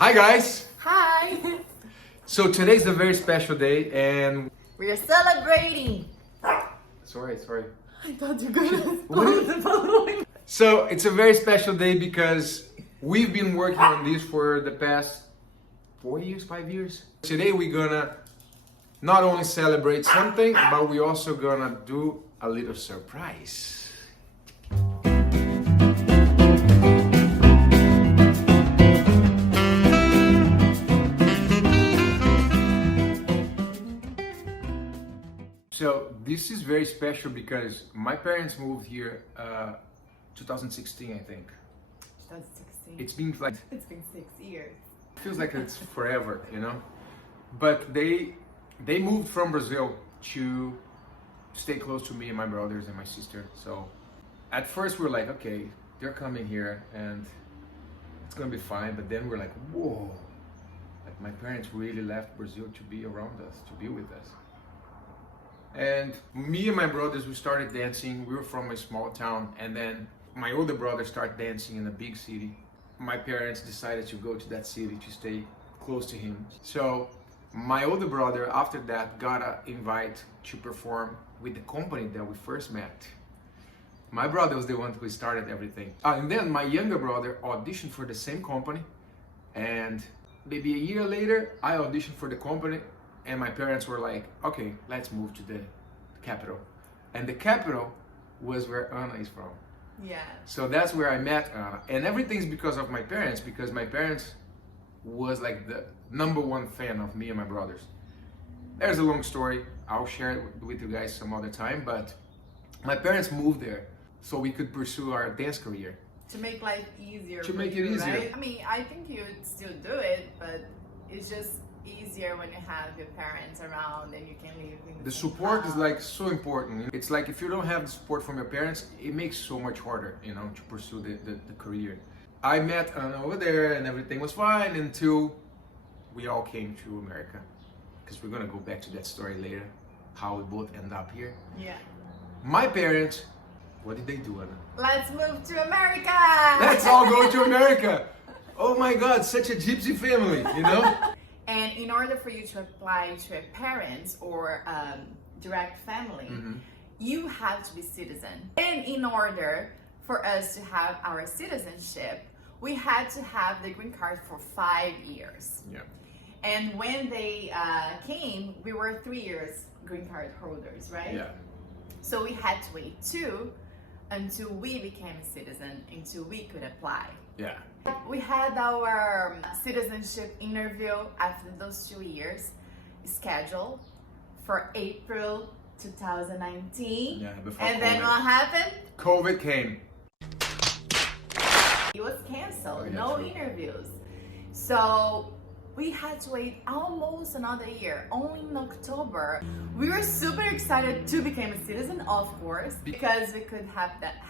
Hi guys! Hi! So today's a very special day and... We are celebrating! Sorry. I thought you were gonna What? close the following. So it's a very special day because we've been working on this for the past 4 years, 5 years. Today we're gonna not only celebrate something, but we're also gonna do a little surprise. So this is very special because my parents moved here 2016, I think. 2016. It's been like, It's been 6 years. feels like it's forever, you know? But they moved from Brazil to stay close to me and my brothers and my sister. So at first we were like, okay, they're coming here and it's gonna be fine. But then we're like, whoa, like my parents really left Brazil to be around us, to be with us. And me and my brothers, we started dancing. We were from a small town, and then my older brother started dancing in a big city. My parents decided to go to that city to stay close to him. So my older brother, after that, got an invite to perform with the company that we first met. My brother was the one who started everything. And then my younger brother auditioned for the same company, and maybe a year later, I auditioned for the company. And my parents were like, okay, let's move to the capital. And the capital was where Anna is from. Yeah. So that's where I met Anna. And everything's because of my parents, because my parents was like the #1 fan of me and my brothers. There's a long story. I'll share it with you guys some other time. But my parents moved there so we could pursue our dance career. To make life easier. To for make it you, easier. Right? I mean, I think you would still do it, but it's just easier when you have your parents around and you can live in The same support is town. like so important. It's like if you don't have the support from your parents, it makes so much harder, you know, to pursue the career. I met Anna over there and everything was fine until we all came to America. Because we're gonna go back to that story later, how we both end up here. Yeah. My parents, what did they do, Anna? Let's move to America! Let's all go to America! Oh my God, such a gypsy family, you know? And in order for you to apply to a parents or direct family, you have to be citizen. And in order for us to have our citizenship, we had to have the green card for 5 years. Yeah. And when they came, we were 3 years green card holders, right? Yeah. So we had to wait 2 until we became a citizen, until we could apply. Yeah. We had our citizenship interview after those 2 years scheduled for April 2019. Yeah, before And then COVID. what happened? COVID came. It was canceled, Oh, yeah, no true. interviews. So we had to wait almost another year. Only in October, we were super excited to become a citizen, of course, because we could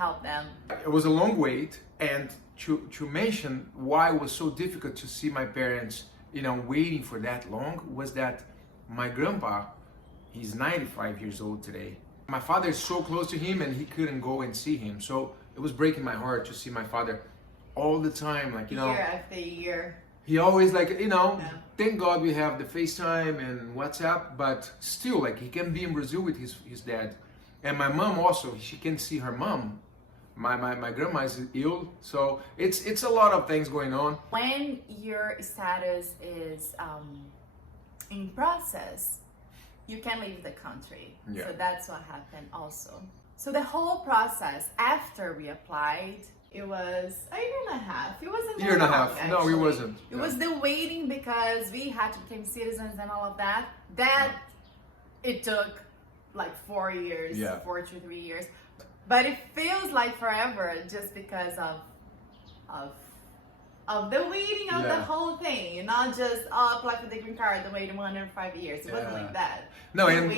help them. It was a long wait, and to mention why it was so difficult to see my parents, you know, waiting for that long, was that my grandpa, he's 95 years old today. My father is so close to him and he couldn't go and see him. So it was breaking my heart to see my father all the time, like, you know. Year after year. He always like, you know, Yeah. thank God we have the FaceTime and WhatsApp, but still, like, he can be in Brazil with his dad. And my mom also, she can see her mom. My grandma is ill, so it's a lot of things going on. When your status is in process, you can leave the country. Yeah. So that's what happened also. So the whole process after we applied, it was a year and a half. It wasn't Year and a that long, half. No, it actually. wasn't. It No. was the waiting because we had to become citizens and all of that. That it took like 4 years, Yeah. 4 to 3 years. But it feels like forever just because of the waiting of the Yeah. whole thing. Not just apply for the green card and wait 105 years. It wasn't Yeah. like that. No, They and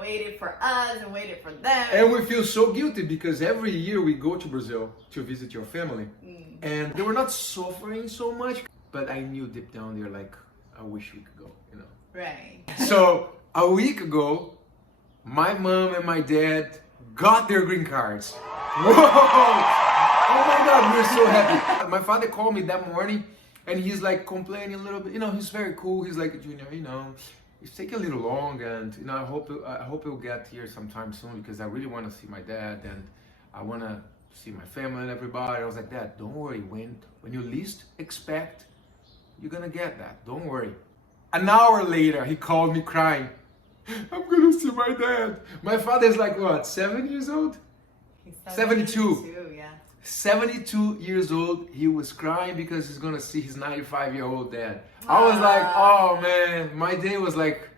waited for us and waited for them. and we feel so guilty because every year we go to Brazil to visit your family, and they were not suffering so much, but I knew deep down there, like, I wish we could go, you know. Right. So a week ago, my mom and my dad got their green cards. Whoa! Oh my God, we're so happy. My father called me that morning And he's like complaining a little bit. You know, he's very cool. He's like, Junior, you know, it's taking a little long, and you know, I hope he'll get here sometime soon because I really want to see my dad and I want to see my family and everybody. I was like, Dad, don't worry. When you least expect, you're gonna get that. Don't worry. An hour later, he called me crying. I'm gonna see my dad. My father's like what, 7 years old? He's 72. Yeah. 72 years old, he was crying because he's gonna see his 95-year-old dad. I was like, oh man, my day was like,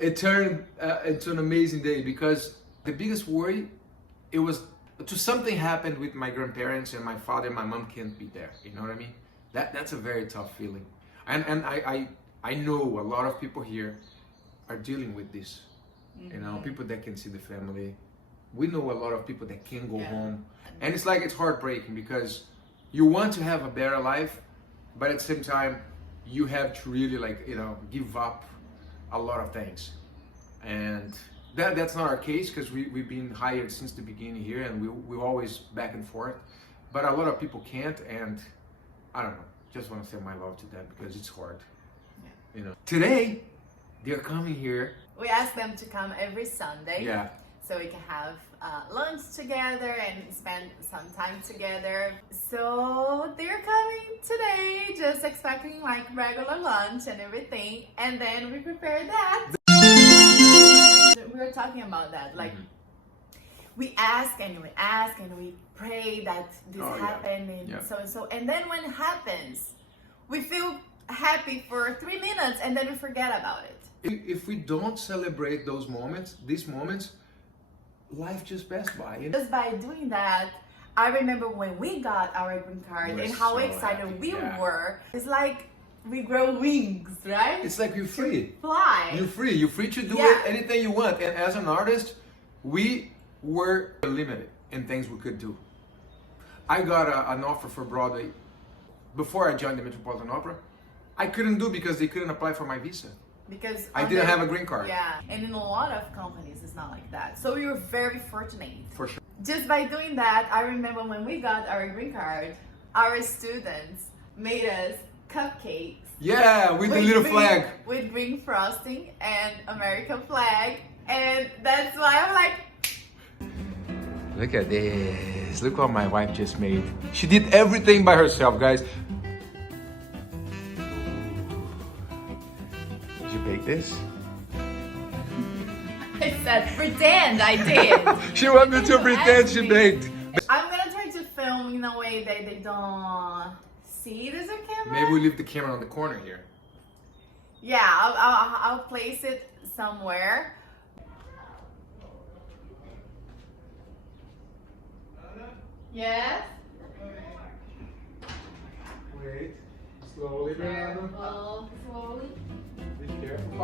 it turned into an amazing day because the biggest worry, it was to something happened with my grandparents and my father and my mom can't be there. You know what I mean? That's a very tough feeling. And I know a lot of people here are dealing with this. You know, people that can see the family. We know a lot of people that can't go home. And it's like, it's heartbreaking because you want to have a better life, but at the same time, you have to really like, you know, give up a lot of things. And that's not our case because we've been hired since the beginning here and we're always back and forth. But a lot of people can't, and I don't know, just want to say my love to them because it's hard. You know, today they're coming here. We ask them to come every Sunday. Yeah. So we can have lunch together and spend some time together. So they're coming today, just expecting like regular lunch and everything. And then we prepare that. We were talking about that. Like, we ask and we pray that this happened and so and so. And then when it happens, we feel happy for 3 minutes and then we forget about it. If we don't celebrate these moments, life just passed by. You know? Just by doing that, I remember when we got our green card and how so excited happy. we were. It's like we grow wings, right? It's like you're free. Fly. You're free. You're free to do it anything you want. And as an artist, we were limited in things we could do. I got an offer for Broadway before I joined the Metropolitan Opera. I couldn't do because they couldn't apply for my visa. Because I didn't have a green card. Yeah, and in a lot of companies, it's not like that. So we were very fortunate. For sure. Just by doing that, I remember when we got our green card, our students made us cupcakes. Yeah, with the little flag. With green frosting and American flag. And that's why I'm like... Look at this. Look what my wife just made. She did everything by herself, guys. Did you bake this? I said, pretend I did. She wanted me to pretend she baked. I'm gonna try to film in a way that they don't see this on camera. Maybe we leave the camera on the corner here. Yeah, I'll place it somewhere. Yes. Wait. Slowly, Careful, slowly. Be careful.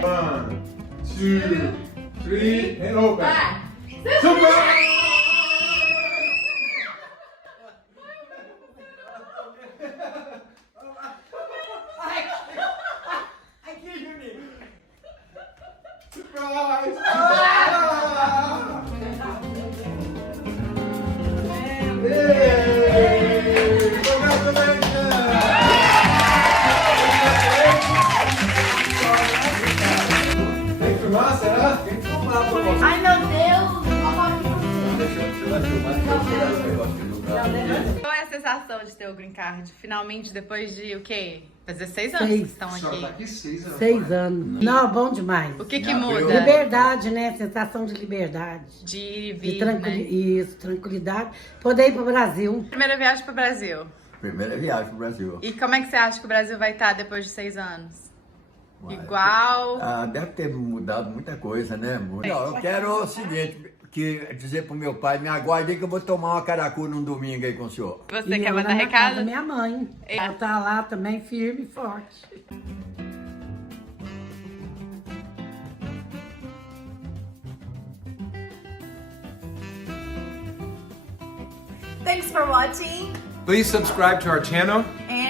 One, 2, 3, and open. Back. Surprise! Yay! Congratulations! Tem que filmar, será? Tem que filmar pra você. Ai, meu Deus! Qual é a sensação de ter o green card? Finalmente, depois de o quê? Fazer 6 anos que estão aqui. Aqui 6 anos. 6 anos. Não, bom demais. O que muda? Liberdade, né? Sensação de liberdade. De De vir, né? Isso, tranquilidade. Poder ir pro Brasil. Primeira viagem pro Brasil. Primeira viagem pro Brasil. E como é que você acha que o Brasil vai estar depois de 6 anos? Uai, Igual? deve ter mudado muita coisa, né? Não, eu quero o seguinte, dizer pro meu pai, me aguarde aí que eu vou tomar uma caracu num domingo aí com o senhor. Você E quer eu mandar na minha recado? casa, minha mãe. Ela tá lá também, firme e forte. Thanks for watching Please subscribe to our channel. and